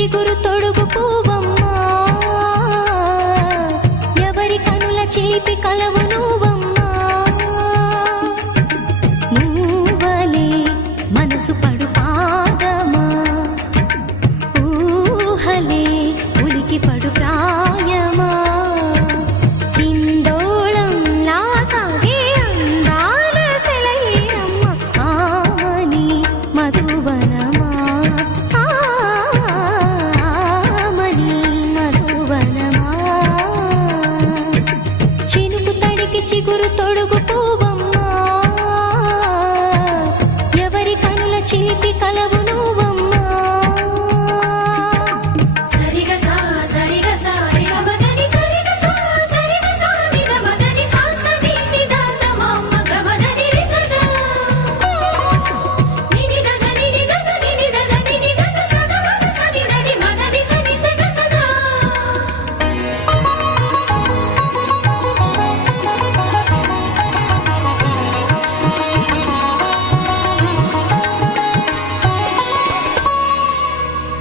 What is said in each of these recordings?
చిగురు తొడుగు పువ్వమ్మా, ఎవరి కనుల చిలిపి కలవు నువ్వమ్మా. నువ్వలే మనసు పడు పాదమా, ఊహలే ఉలికి పడు ప్రాయమా. హిందోళం నా సాగే అందాల సెలయేరమ్మ, ఆమని మధువనమా, ఆమని మధువనమా. చినుకు తడికి చిగురు తొడుగు పువ్వమ్మా, ఎవరి కనుల చిలిపి కలవు నువ్వమ్మా. సరిగ సా సరిగ సా రిగ మదని సరిగ సా సరిగ సా నిద మదని సా సని నిదాత మమ్మ గమదని రిసదా నిని దద నిని గద నిని దద నిని గద సగ మగ సని దని మదని సని సగ సదా.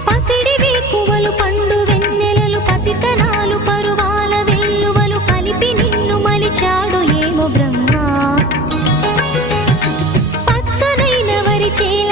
పసిడి వేకువలు పండు వెన్నెలలు పసితనాలు పరువాల వెల్లువలు కలిపి నిన్ను మలిచాడు ఏమో బ్రహ్మ. పచ్చనైన వరి చేల